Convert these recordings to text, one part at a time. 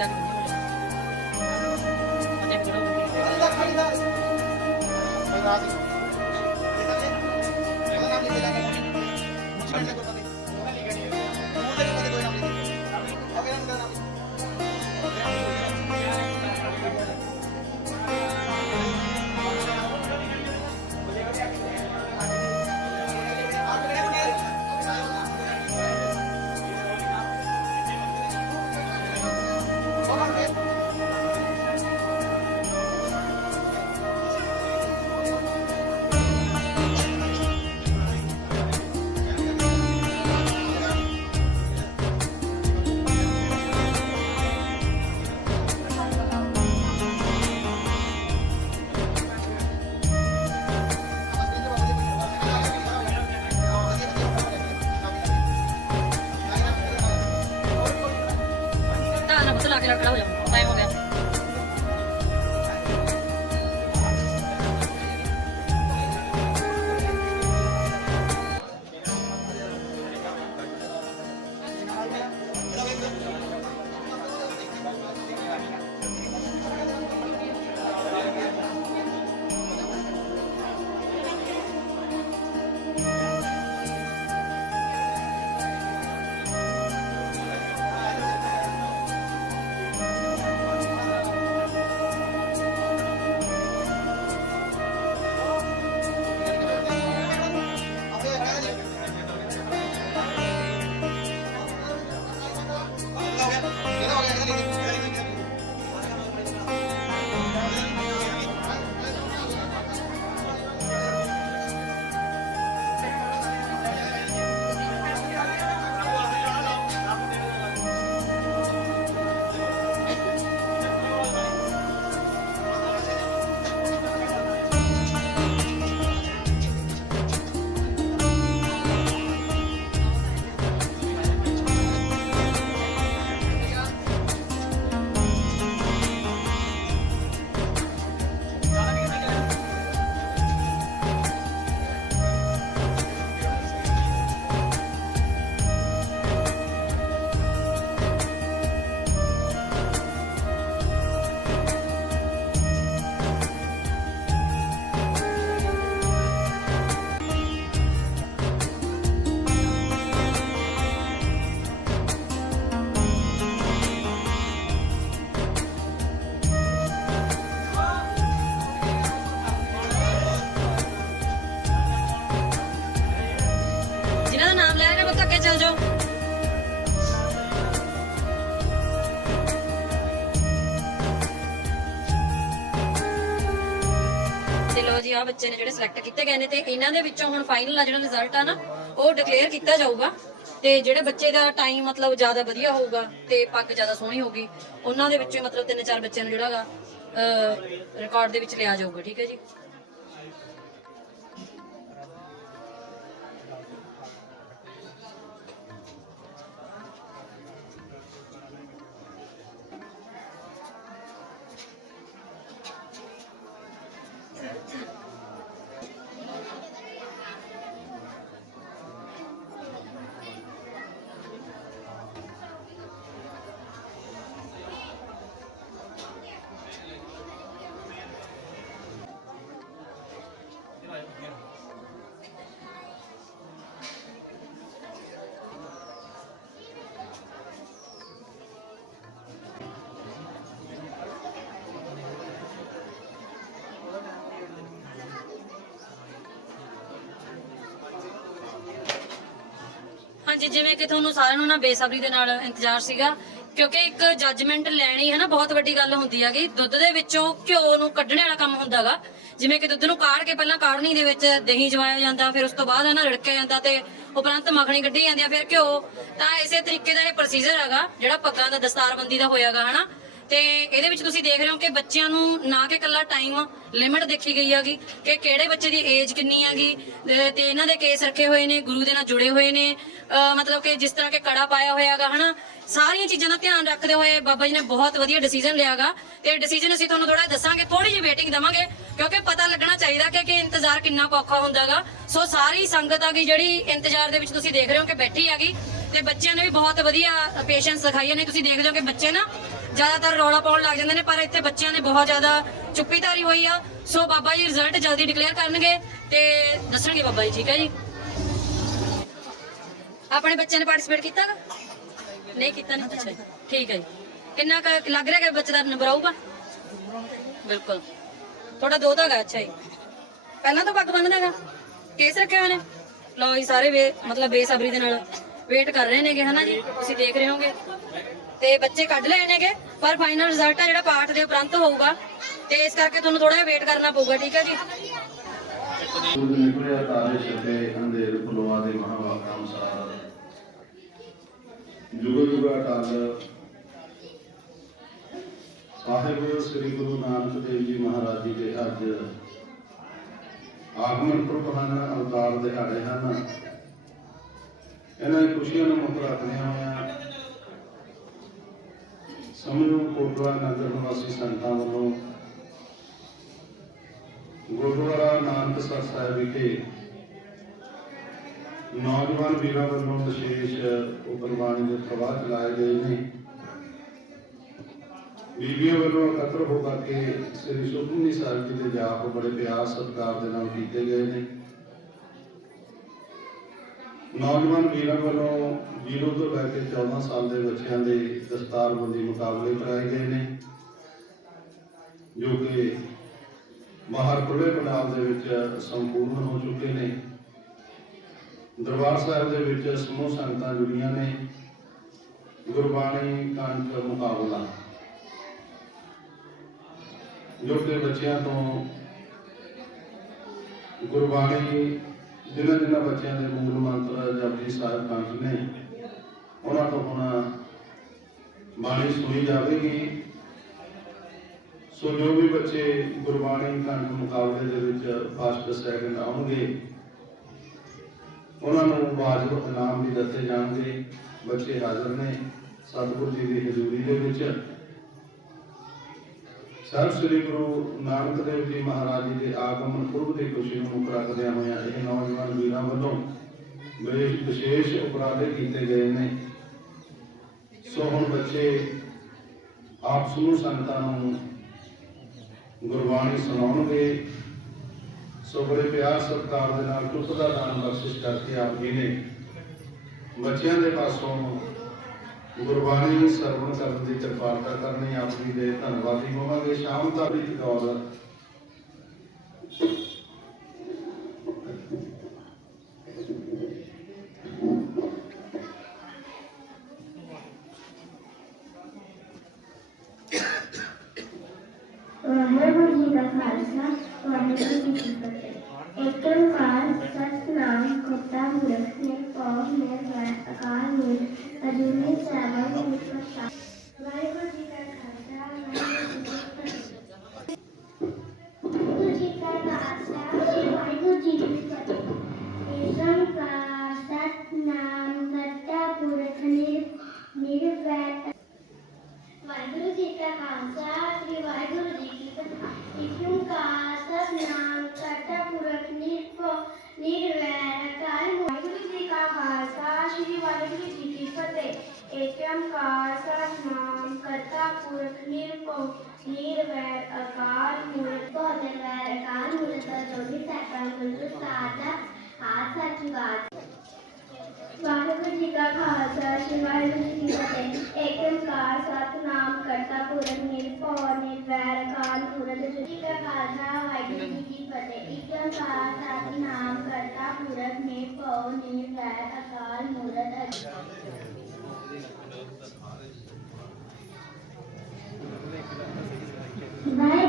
ਵਧੀਆ ਤੇ ਲੋ ਜੀ ਆ ਬੱਚੇ ਨੇ ਜਿਹੜੇ ਸਿਲੈਕਟ ਕੀਤੇ ਗਏ ਨੇ ਤੇ ਇਹਨਾਂ ਦੇ ਵਿੱਚੋਂ ਹੁਣ ਫਾਈਨਲ ਆ ਜਿਹੜਾ ਰਿਜ਼ਲਟ ਆ ਨਾ, ਉਹ ਡਿਕਲੇਅਰ ਕੀਤਾ ਜਾਊਗਾ। ਤੇ ਜਿਹੜੇ ਬੱਚੇ ਦਾ ਟਾਈਮ ਮਤਲਬ ਜ਼ਿਆਦਾ ਵਧੀਆ ਹੋਊਗਾ ਤੇ ਪੱਗ ਜ਼ਿਆਦਾ ਸੋਹਣੀ ਹੋਊਗੀ, ਉਹਨਾਂ ਦੇ ਵਿੱਚੋਂ ਮਤਲਬ ਤਿੰਨ ਚਾਰ ਬੱਚਿਆਂ ਨੂੰ ਜਿਹੜਾਗਾ ਰਿਕਾਰਡ ਦੇ ਵਿੱਚ ਲਿਆ ਜਾਊਗਾ, ਠੀਕ ਹੈ ਜੀ? ਹਾਂਜੀ, ਜਿਵੇਂ ਕਿ ਤੁਹਾਨੂੰ ਸਾਰਿਆਂ ਨੂੰ ਨਾ ਬੇਸਬਰੀ ਦੇ ਨਾਲ ਇੰਤਜ਼ਾਰ ਸੀਗਾ, ਕਿਉਂਕਿ ਇੱਕ ਜੱਜਮੈਂਟ ਲੈਣੀ ਹੈ ਨਾ, ਬਹੁਤ ਵੱਡੀ ਗੱਲ ਹੁੰਦੀ ਹੈਗੀ। ਦੁੱਧ ਦੇ ਵਿੱਚੋਂ ਘਿਓ ਨੂੰ ਕੱਢਣੇ ਵਾਲਾ ਕੰਮ ਹੁੰਦਾਗਾ ਜਿਵੇਂ ਕਿ ਦੁੱਧ ਨੂੰ ਕਾੜ ਕੇ ਪਹਿਲਾਂ ਕਾੜਨੀ ਦੇ ਵਿੱਚ ਦਹੀਂ ਜਵਾਇਆ ਜਾਂਦਾ, ਫਿਰ ਉਸ ਤੋਂ ਬਾਅਦ ਇਹਨਾਂ ਰਿੜਕਿਆ ਜਾਂਦਾ ਤੇ ਉਪਰੰਤ ਮੱਖਣੀ ਕੱਢੀ ਜਾਂਦੀ ਆ, ਫਿਰ ਘਿਓ। ਤਾਂ ਇਸੇ ਤਰੀਕੇ ਦਾ ਇਹ ਪ੍ਰੋਸੀਜਰ ਹੈਗਾ, ਜਿਹੜਾ ਪੱਗਾਂ ਦਾ ਦਸਤਾਰਬੰਦੀ ਦਾ ਹੋਇਆਗਾ ਹਨਾ। ਤੇ ਇਹਦੇ ਵਿੱਚ ਤੁਸੀਂ ਦੇਖ ਰਹੇ ਹੋ ਕਿ ਬੱਚਿਆਂ ਨੂੰ ਨਾ ਕਿ ਕੱਲਾ ਟਾਈਮ ਲਿਮਿਟ ਦੇਖੀ ਗਈ ਹੈਗੀ, ਕਿ ਕਿਹੜੇ ਬੱਚੇ ਦੀ ਏਜ ਕਿੰਨੀ ਹੈਗੀ ਤੇ ਤੇ ਇਹਨਾਂ ਦੇ ਕੇਸ ਰੱਖੇ ਹੋਏ ਨੇ, ਗੁਰੂ ਦੇ ਨਾਲ ਜੁੜੇ ਹੋਏ ਨੇ ਮਤਲਬ ਕਿ ਜਿਸ ਤਰ੍ਹਾਂ ਕਿ ਕੜਾ ਪਾਇਆ ਹੋਇਆਗਾ, ਹਨਾ? ਸਾਰੀਆਂ ਚੀਜ਼ਾਂ ਦਾ ਧਿਆਨ ਰੱਖਦੇ ਹੋਏ ਬਾਬਾ ਜੀ ਨੇ ਬਹੁਤ ਵਧੀਆ ਡਿਸੀਜਨ ਲਿਆਗਾ। ਤੇ ਡਿਸੀਜਨ ਅਸੀਂ ਤੁਹਾਨੂੰ ਥੋੜਾ ਦੱਸਾਂਗੇ ਥੋੜੀ ਜਿਹੀ ਵੇਟਿੰਗ ਦਵਾਂਗੇ, ਕਿਉਂਕਿ ਪਤਾ ਲੱਗਣਾ ਚਾਹੀਦਾ ਕਿ ਕਿ ਇੰਤਜ਼ਾਰ ਕਿੰਨਾ ਕੁ ਔਖਾ ਹੁੰਦਾਗਾ। ਸੋ ਸਾਰੀ ਸੰਗਤ ਆ ਗਈ ਜਿਹੜੀ ਇੰਤਜ਼ਾਰ ਦੇ ਵਿੱਚ ਤੁਸੀਂ ਦੇਖ ਰਹੇ ਹੋ ਕਿ ਬੈਠੀ ਹੈਗੀ ਤੇ ਬੱਚਿਆਂ ਨੇ ਵੀ ਬਹੁਤ ਵਧੀਆ ਪੇਸ਼ੈਂਸ ਦਿਖਾਈ ਨੇ। ਤੁਸੀਂ ਦੇਖਦੇ ਹੋ ਕਿ ਬੱਚੇ ਨਾ ਜ਼ਿਆਦਾਤਰ ਰੌਲਾ ਪਾਉਣ ਲੱਗ ਜਾਂਦੇ ਨੇ, ਪਰ ਇੱਥੇ ਬੱਚਿਆਂ ਨੇ ਬਹੁਤ ਜ਼ਿਆਦਾ ਚੁੱਪੀਧਾਰੀ ਹੋਈ ਆ। ਸੋ ਬਾਬਾ ਜੀ ਰਿਜ਼ਲਟ ਜਲਦੀ ਡਿਕਲੇਅਰ ਕਰਨਗੇ ਤੇ ਦੱਸਣਗੇ ਬਾਬਾ ਜੀ, ਠੀਕ ਹੈ ਜੀ? ਆਪਣੇ ਬੱਚੇ ਨੇ ਪਾਰਟਿਸਿਪੇਟ ਕੀਤਾ ਗਾ? ਨਹੀਂ ਕੀਤਾ ਨਹੀਂ ਅੱਛਾ ਜੀ ਠੀਕ ਹੈ ਜੀ ਕਿੰਨਾ ਕੁ ਲੱਗ ਰਿਹਾ ਕਿ ਬੱਚੇ ਦਾ ਨੰਬਰ ਆਊਗਾ ਬਿਲਕੁਲ ਤੁਹਾਡਾ ਦੋਤਾ ਹੈਗਾ ਅੱਛਾ ਜੀ ਪਹਿਲਾਂ ਤੋਂ ਪੱਗ ਬੰਨਦਾ ਹੈਗਾ ਕੇਸ ਰੱਖੇ ਹੋਏ ਨੇ ਲਓ ਜੀ ਸਾਰੇ ਵੇ ਮਤਲਬ ਬੇਸਬਰੀ ਦੇ ਨਾਲ ਵੇਟ ਕਰ ਰਹੇ ਨੇਗੇ ਹਨਾ ਜੀ ਤੁਸੀਂ ਦੇਖ ਰਹੇ ਹੋਗੇ ਤੇ ਬੱਚੇ ਕੱਢ ਲਏ ਨੇਗੇ ਪਰ ਫਾਈਨਲ ਰਿਜ਼ਲਟ ਆ ਜਿਹੜਾ ਪਾਠ ਦੇ ਉਪਰੰਤ ਹੋਊਗਾ ਤੇ ਇਸ ਕਰਕੇ ਤੁਹਾਨੂੰ ਥੋੜਾ ਜਿਹਾ ਵੇਟ ਕਰਨਾ ਪਊਗਾ ਠੀਕ ਹੈ ਜੀ ਸੂਰਜ ਨਿਕਲਿਆ ਤਾਰੇ ਛੱਡੇ ਜੁਗ ਜੁਗ ਅਟਲ। ਸਾਹਿਬ ਸ੍ਰੀ ਗੁਰੂ ਨਾਨਕ ਦੇਵ ਜੀ ਮਹਾਰਾਜ ਜੀ ਦੇ ਅੱਜ ਆਗਮਨ ਪੁਰਬ ਹਨ, ਅਵਤਾਰ ਦਿਹਾੜੇ ਹਨ। ਇਹਨਾਂ ਦੀ ਖੁਸ਼ੀਆਂ ਨੂੰ ਮੁੱਖ ਰੱਖਦਿਆਂ ਹੋਇਆਂ ਸਮਝੋ ਕੋਟਲਾ ਨਗਰ ਨਿਵਾਸੀ ਸੰਗਤਾਂ ਵੱਲੋਂ ਗੁਰਦੁਆਰਾ ਨਾਨਕ ਸਾਹਿਬ ਵਿਖੇ ਨੌਜਵਾਨ ਵੀਰਾਂ ਵੱਲੋਂ ਵਿਸ਼ੇਸ਼ ਉਪਰਵਾਣੀ ਦੇ ਪ੍ਰਵਾਹ ਚਲਾਏ ਗਏ ਨੇ। ਬੀਬੀਆਂ ਵੱਲੋਂ ਇਕੱਤਰ ਹੋ ਕਰਕੇ ਸ੍ਰੀ ਸੁਖਮਨੀ ਸਾਹਿਬ ਜੀ ਦੇ ਜਾਪ ਬੜੇ ਪਿਆਰ ਸਤਿਕਾਰ ਦੇ ਨਾਲ ਕੀਤੇ ਗਏ ਨੇ। ਨੌਜਵਾਨ ਵੀਰਾਂ ਵੱਲੋਂ 0 ਤੋਂ ਲੈ ਕੇ 14 ਸਾਲ ਦੇ ਬੱਚਿਆਂ ਦੇ ਦਸਤਾਰਬੰਦੀ ਮੁਕਾਬਲੇ ਕਰਾਏ ਗਏ ਨੇ, ਜੋ ਕਿ ਬਾਹਰ ਖੁੱਲੇ ਪੰਡਾਲ ਦੇ ਵਿੱਚ ਸੰਪੂਰਨ ਹੋ ਚੁੱਕੇ ਨੇ। ਦਰਬਾਰ ਸਾਹਿਬ ਦੇ ਵਿੱਚ ਸਮੂਹ ਸੰਗਤਾਂ ਜੁੜੀਆਂ ਨੇ। ਗੁਰਬਾਣੀ ਕੰਠ ਮੁਕਾਬਲਾ। ਜੋ ਬੱਚਿਆਂ ਤੋਂ ਗੁਰਬਾਣੀ, ਜਿਨ੍ਹਾਂ ਜਿਨ੍ਹਾਂ ਬੱਚਿਆਂ ਦੇ ਮੂਲ ਮੰਤਰ ਜਪਜੀ ਸਾਹਿਬ ਕੰਠ ਨੇ, ਉਹਨਾਂ ਤੋਂ ਹੁਣ ਬਾਣੀ ਸੁਣੀ ਜਾਵੇਗੀ। ਸੋ ਜੋ ਵੀ ਬੱਚੇ ਗੁਰਬਾਣੀ ਕੰਠ ਮੁਕਾਬਲੇ ਦੇ ਵਿੱਚ ਫਸਟ, ਸੈਕਿੰਡ ਆਉਣਗੇ ਉਹਨਾਂ ਨੂੰ ਵਾਜਬ ਇਨਾਮ ਵੀ ਦਿੱਤੇ ਜਾਣਗੇ। ਬੱਚੇ ਹਾਜ਼ਰ ਨੇ ਸਤਿਗੁਰੂ ਜੀ ਦੀ ਹਜ਼ੂਰੀ ਦੇ ਵਿੱਚ। ਸਾਹਿਬ ਸ੍ਰੀ ਗੁਰੂ ਨਾਨਕ ਦੇਵ ਜੀ ਮਹਾਰਾਜ ਜੀ ਦੇ ਆਗਮਨ ਪੁਰਬ ਦੀ ਖੁਸ਼ੀ ਨੂੰ ਮੁੱਖ ਰੱਖਦਿਆਂ ਹੋਇਆਂ ਇਹ ਨੌਜਵਾਨ ਵੀਰਾਂ ਵੱਲੋਂ ਬੜੇ ਵਿਸ਼ੇਸ਼ ਉਪਰਾਲੇ ਕੀਤੇ ਗਏ ਨੇ। ਸੋ ਹੁਣ ਬੱਚੇ ਆਪ ਸਮੂਹ ਸੰਗਤਾਂ ਨੂੰ ਗੁਰਬਾਣੀ ਸੁਣਾਉਣਗੇ। ਸੋ ਬੜੇ ਪਿਆਰ ਸਤਿਕਾਰ ਦੇ ਨਾਲ ਚੁੱਪ ਦਾ ਦਾਨ ਬਖਸ਼ਿਸ਼ ਕਰਕੇ ਆਪ ਜੀ ਨੇ ਬੱਚਿਆਂ ਦੇ ਪਾਸੋਂ ਗੁਰਬਾਣੀ ਸਰਵਣ ਕਰਨ ਦੀ ਕਿਰਪਾਲਤਾ ਕਰਨੀ, ਆਪ ਜੀ ਦੇ ਧੰਨਵਾਦੀ ਹੋਵਾਂਗੇ। ਸ਼ਾਮ ਦਾ ਵੀ ਗੌਰ ਵਾਹਿਗੁਰੂ ਜੀ ਦਾ ਖਾਲਸਾ। ਵਾਹਿਗੁਰੂ ਜੀ ਕੀ ਫਤਿਹ ਇੱਕ ਓੰਕਾਰ ਸਤਨਾਮ ਕਰਤਾ ਪੁਰਖ ਨਿਰਭਉ ਨਿਰਵੈਰ ਅਕਾਲ ਮੂਰਤ ਅਜੂਨੀ ਸੈਭੰ ਨਿਰਭਉ ਵਾਹਿਗੁਰੂ ਜੀ ਦਾ ਖਾਲਸਾ ਵਾਹਿਗੁਰੂ ਜੀ ਕੀ ਫਤਿਹ ਵਾਹਿਗੁਰੂ ਜੀ ਦਾ ਖਾਲਸਾ ਵਾਹਿਗੁਰੂ ਜੀ ਕੀ ਫਤਿਹ ਇੱਕ ਓੰਕਾਰ ਸਤਨਾਮ ਕਰਤਾ ਪੁਰਖ ਨਿਰਵੈਰ ਵਾਹਿਗੁਰੂ ਜੀ ਕਾ ਖਾਲਸਾ ਸ੍ਰੀ ਵਾਹਿਗੁਰੂ ਜੀ ਕੀ ਫਤਿਹ ਇੱਕ ਓੰਕਾਰ ਸਤਿਨਾਮ ਕਰਤਾ ਪੁਰਖ ਨਿਰਭਉ ਨਿਰਵੈਰ ਅਕਾਲ ਵਾਹਿਗੁਰੂ ਜੀ ਕਾ ਖਾਲਸਾ ਸ੍ਰੀ ਵਾਹਿਗੁਰੂ ਜੀ ਕੀ ਫਤਿਹ ਇੱਕ ਓੰਕਾਰ ਸਤਿਨਾਮ ਕਰਤਾ ਪੁਰਖ ਨਿਰਭਉ ਨਿਰਵੈਰ ਅਕਾਲ ਮੂਰਤ ਬਹੁਤ ਨਿਰਵੈਰ ਅਕਾਲ ਮੂਰਤ ਦਾ ਜੋਗੀ ਸੈਕੜਾ ਮੰਤਰ ਸਾਦਾ ਆਦ ਸੱਚ ਬਾਤ ਵਾਹਿਗੁਰੂ ਜੀ ਕਾ ਖਾਲਸਾ ਸ੍ਰੀ ਵਾਹਿਗੁਰੂ ਜੀ ਕੀ ਫਤਿਹ ਏਕ ਓੰਕਾਰ ਸਤਿਨਾਮ ਕਰਤਾ ਪੁਰਖ ਨਿਰਭਉ ਨਿਰਵੈਰ ਅਕਾਲ ਪੁਰਖ ਜੀ ਕਾ ਖਾਲਸਾ ਵਾਹਿਗੁਰੂ ਜੀ ਕੀ ਫਤਿਹ ਏਕ ਓੰਕਾਰ ਸਤਿਨਾਮ ਕਰਤਾ ਪੁਰਖ ਨਿਰਭਉ ਨਿਰਵੈਰ ਅਕਾਲ ਮੂਰਤ ਨਿਰਵੈ Right?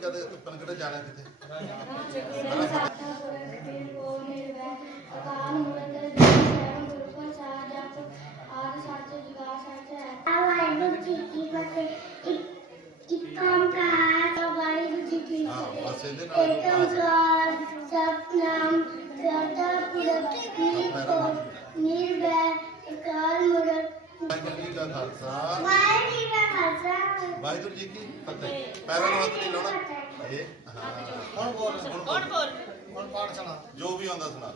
ਕਦੇ ਪਨ ਕਿਤੇ ਜਾਣਾ ਕਿਤੇ ਵਾਹਿਗੁਰੂ ਜੀ ਕੀ ਫਤਿਹ। ਇੱਕ ਇੱਕ ਓੰਕਾਰ ਵਾਹਿਗੁਰੂ ਜੀ ਕੀ ਫਤਿਹ ਸਤਨਾਮ ਕਰਤਾ ਪੁਰਖ ਨਿਰਭਉ ਨਿਰਵੈ ਅਕਾਲ ਮੂਰਤ ਵਾਹਿਗੁਰੂ ਜੀ ਕਾ ਖਾਲਸਾ ਵਾਹਿਗੁਰੂ ਜੀ ਕਾ ਖਾਲਸਾ ਵਾਹਿਗੁਰੂ ਜੀ ਕੀ ਫਤਿਹ ਪੈਰਾਂ ਨੂੰ ਹੱਥ ਨਹੀਂ ਲਾਉਣਾ। ਇਹ ਹਾਂ। ਹੁਣ ਬੋਲ ਹੁਣ ਬੋਲ ਹੁਣ ਪਾਠ ਸੁਣਾ। ਜੋ ਵੀ ਆਉਂਦਾ ਸੁਣਾ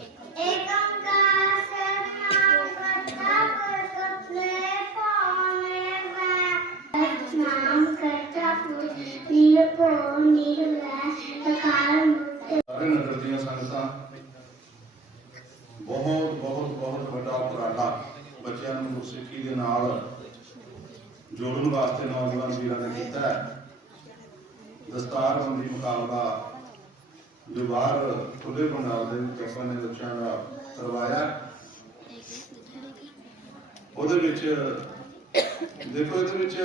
ਸਤਨਾਮ ਕਰਤਾ ਪੁਰਖ ਨਿਰਭਉ ਨਿਰਵੈਰ ਸਤਨਾਮ ਕਰਤਾ ਪੁਰਖ ਨਿਰਭਉ ਨਿਰਵੈਰ ਅਕਾਲ ਮੂਰਤ ਸਾਰੇ ਨਗਰ ਦੀਆਂ ਸੰਗਤਾਂ, ਬਹੁਤ ਬਹੁਤ ਬਹੁਤ ਵੱਡਾ ਉਪਰਾਲਾ ਬੱਚਿਆਂ ਨੂੰ ਗੁਰਸਿੱਖੀ ਦੇ ਨਾਲ ਜੋੜਨ ਵਾਸਤੇ ਨੌਜਵਾਨ ਵੀਰਾਂ ਨੇ ਕੀਤਾ ਹੈ। ਦਸਤਾਰਬੰਦੀ ਮੁਕਾਬਲਾ ਜੋ ਬਾਹਰ ਖੁੱਲੇ ਪੰਡਾਲ ਦੇ ਵਿੱਚ ਆਪਾਂ ਨੇ ਬੱਚਿਆਂ ਦਾ ਕਰਵਾਇਆ ਉਹਦੇ ਵਿੱਚ ਦੇਖੋ, ਇਹਦੇ ਵਿੱਚ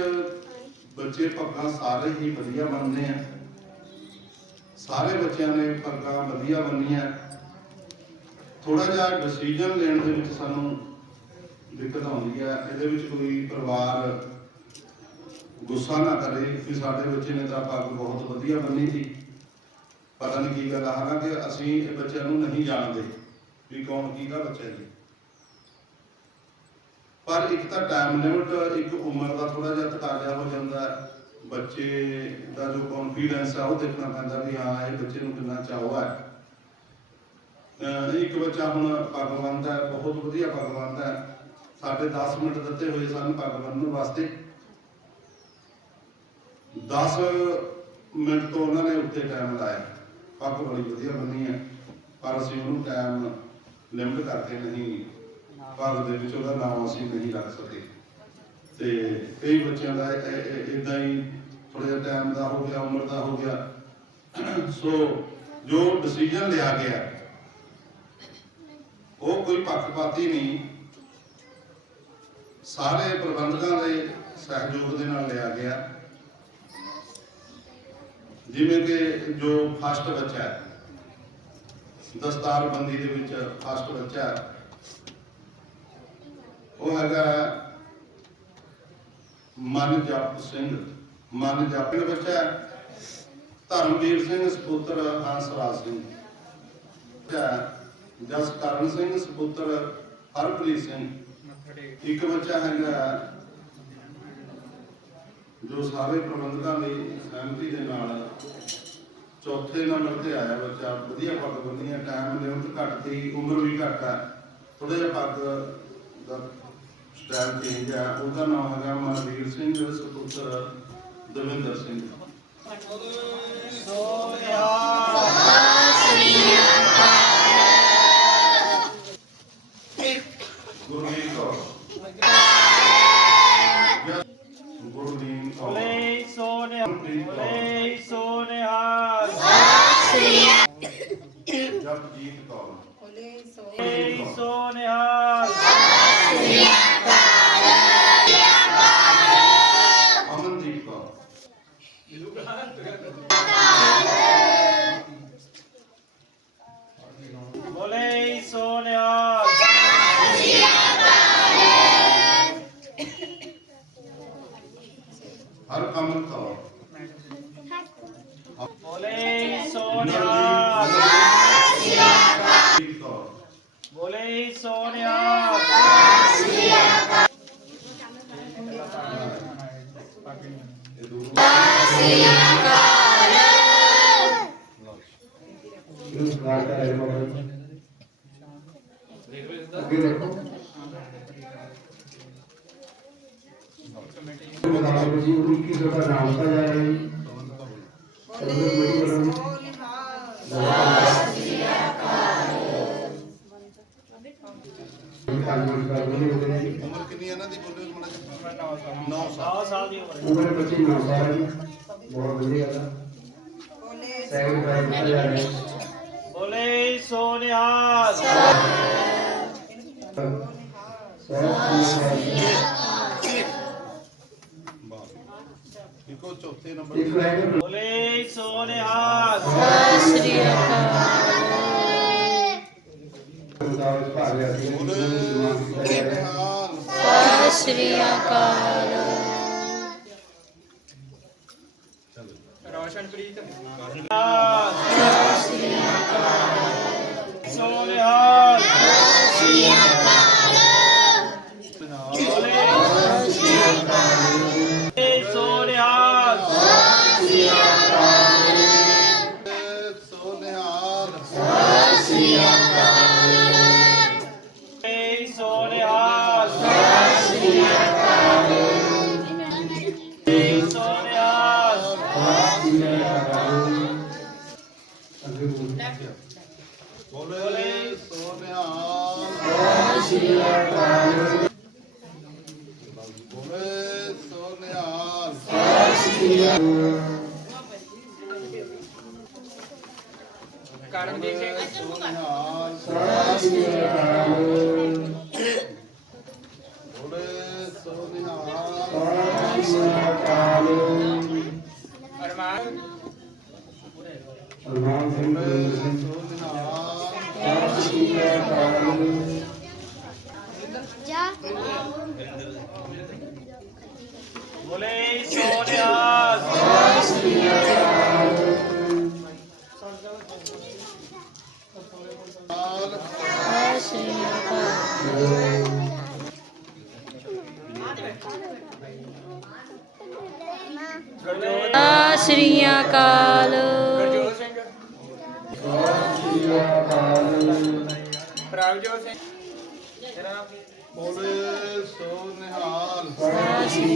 ਬੱਚੇ ਪੱਗਾਂ ਸਾਰੇ ਹੀ ਵਧੀਆ ਬਣਦੇ ਆ। ਸਾਰੇ ਬੱਚਿਆਂ ਨੇ ਪੱਗਾਂ ਵਧੀਆ ਬੰਨੀਆਂ ਥੋੜਾ ਜਿਹਾ ਡਿਸੀਜਨ ਲੈਣ ਦੇ ਵਿੱਚ ਸਾਨੂੰ ਦਿੱਕਤ ਆਉਂਦੀ ਹੈ ਇਹਦੇ ਵਿੱਚ ਕੋਈ ਪਰਿਵਾਰ ਗੁੱਸਾ ਨਾ ਕਰੇ ਕਿ ਸਾਡੇ ਬੱਚੇ ਨੇ ਤਾਂ ਪੱਗ ਬਹੁਤ ਵਧੀਆ ਬੰਨੀ ਸੀ। ਪਤਾ ਨਹੀਂ ਕੀ ਗੱਲ ਆ, ਹਾਲਾਂਕਿ ਅਸੀਂ ਇਹ ਬੱਚਿਆਂ ਨੂੰ ਨਹੀਂ ਜਾਣਦੇ ਵੀ ਕੌਣ ਕੀ ਕਿਹਦਾ ਬੱਚਾ ਜੀ। ਪਰ ਇੱਕ ਤਾਂ ਟਾਈਮ ਲਿਮਿਟ ਇੱਕ ਉਮਰ ਦਾ ਥੋੜਾ ਜਿਹਾ ਤਕਾਜ਼ਾ ਹੋ ਜਾਂਦਾ ਹੈ। ਬੱਚੇ ਦਾ ਜੋ ਕੌਨਫੀਡੈਂਸ ਆ, ਉਹ ਦੇਖਣਾ ਪੈਂਦਾ ਵੀ ਹਾਂ, ਇਹ ਬੱਚੇ ਨੂੰ ਕਿੰਨਾ ਚਾਹਵਾ ਹੈ ਇੱਕ ਬੱਚਾ ਹੁਣ ਪੱਗ ਬੰਨਦਾ ਹੈ ਬਹੁਤ ਵਧੀਆ ਪੱਗ ਬੰਨਦਾ ਹੈ। ਸਾਡੇ 10 ਮਿੰਟ ਦਿੱਤੇ ਹੋਏ ਸਨ ਪੱਗ ਬੰਨ੍ਹਣ ਵਾਸਤੇ। 10 ਮਿੰਟ ਤੋਂ ਉਹਨਾਂ ਨੇ ਉੱਤੇ ਟਾਈਮ ਲਾਇਆ। ਪੱਗ ਬੜੀ ਵਧੀਆ ਬੰਨੀ ਹੈ, ਪਰ ਅਸੀਂ ਉਹਨੂੰ ਟਾਈਮ ਲਿਮਟ ਕਰਕੇ ਨਹੀਂ ਭਾਰਤ ਦੇ ਵਿੱਚ ਉਹਦਾ ਨਾਮ ਅਸੀਂ ਨਹੀਂ ਰੱਖ ਸਕੇ। ਤੇ ਕਈ ਬੱਚਿਆਂ ਦਾ ਇਦਾਂ ਹੀ ਥੋੜਾ ਜਿਹਾ ਟਾਈਮ ਦਾ ਹੋ ਗਿਆ, ਉਮਰ ਦਾ ਹੋ ਗਿਆ। ਸੋ ਜੋ ਡਿਸੀਜਨ ਲਿਆ ਗਿਆ, ਉਹ ਕੋਈ ਪੱਖਪਾਤੀ ਨਹੀਂ। ਸਾਰੇ ਪ੍ਰਬੰਧਕਾਂ ਦੇ ਸਹਿਯੋਗ ਦੇ ਨਾਲ ਲਿਆ ਗਿਆ। ਜਿਵੇਂ ਕਿ ਜੋ ਫਸਟ ਬੱਚਾ ਹੈ, ਦਸਤਾਰਬੰਦੀ ਦੇ ਵਿੱਚ ਫਸਟ ਬੱਚਾ ਹੈ ਉਹ ਹੈਗਾ ਮਨ ਜਪ ਸਿੰਘ, ਮਨ ਜਪ ਬੱਚਾ ਧਰਮਵੀਰ ਸਿੰਘ ਸਪੁੱਤਰ ਹੰਸਰਾਜ ਸਿੰਘ। ਬੱਚਾ ਹੈ। ਸਿੰਘ ਸਪੁੱਤਰ ਹਰਪ੍ਰੀਤ ਸਿੰਘ। ਇੱਕ ਬੱਚਾ ਹੈਗਾ ਜੋ ਸਾਰੇ ਪ੍ਰਬੰਧਕਾਂ ਦੀ ਸਹਿਮਤੀ ਦੇ ਨਾਲ ਚੌਥੇ ਨੰਬਰ ਤੇ ਆਇਆ ਬੱਚਾ। ਵਧੀਆ ਪੱਗ ਬੰਨੀ ਟਾਈਮ ਲਿਮਟ ਘੱਟ ਤੀ ਉਮਰ ਵੀ ਘੱਟ ਹੈ। ਥੋੜਾ ਜਿਹਾ ਪੱਗ ਦਾ ਸਟਾਈਲ ਚੇਂਜ ਹੈ ਉਹਦਾ ਨਾਮ ਹੈਗਾ ਮਨਵੀਰ ਸਿੰਘ ਸੁਪੁੱਤਰ ਦਵਿੰਦਰ ਸਿੰਘ। ਕੌਰ। ਕੌਰ ਗੁਰਵੀਰ ਕੌਰ ਬੋਲੇ ਸੋਨਿਹਾ ਜਪਜੀਤ ਕੌਰ ਬੋਲੇ ਸੋਨਿਹਾ ਅਮਨਦੀਪ ਕੌਰ ਬੋਲੇ ਸੋਨਿਹਾ ਹਰਕਮਲ ਕੌਰ ਬੋਲੇ ਉਮਰ ਕਿੰਨੀ ਹੈ ਇਹਨਾਂ ਦੀ ਬੋਲਿਓ ਮੜਾ ਜੀ? 9 ਸਾਲ। 9 ਸਾਲ ਦੀ ਉਮਰ ਹੈ। ਉਮਰ ਬੱਚੀ ਨੌ ਸਾਲ ਹੈ ਜੀ। ਬਹੁਤ ਵਧੀਆ ਦਿੱਤਾ ਜਾ ਰਿਹਾ ਹੈ ਬੋਲੇ ਵਾਹ ਇੱਕੋ ਚੌਥੇ ਨੰਬਰ ਬੋਲੇ ਸੋਨਿਹਾਲ ਮੁਕਾਬਲੇ ਭਾਗ ਲਿਆ ਸੀ। ਬੋਲੇ। ਸਨਮਾਨ ਸਤਿ ਸ੍ਰੀ ਅਕਾਲ। ਸੋਨਿਹਾਲ Yeah.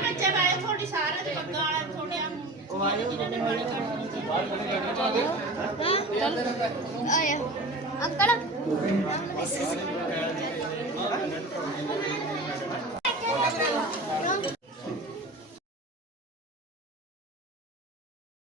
ਬੱਚੇ ਬਾਏ ਥੋੜੀ ਸਾਰੇ ਦੇ ਪੱਗਾ ਵਾਲਾ ਥੋੜਿਆ ਆਇਆ ਅੰਕਲ?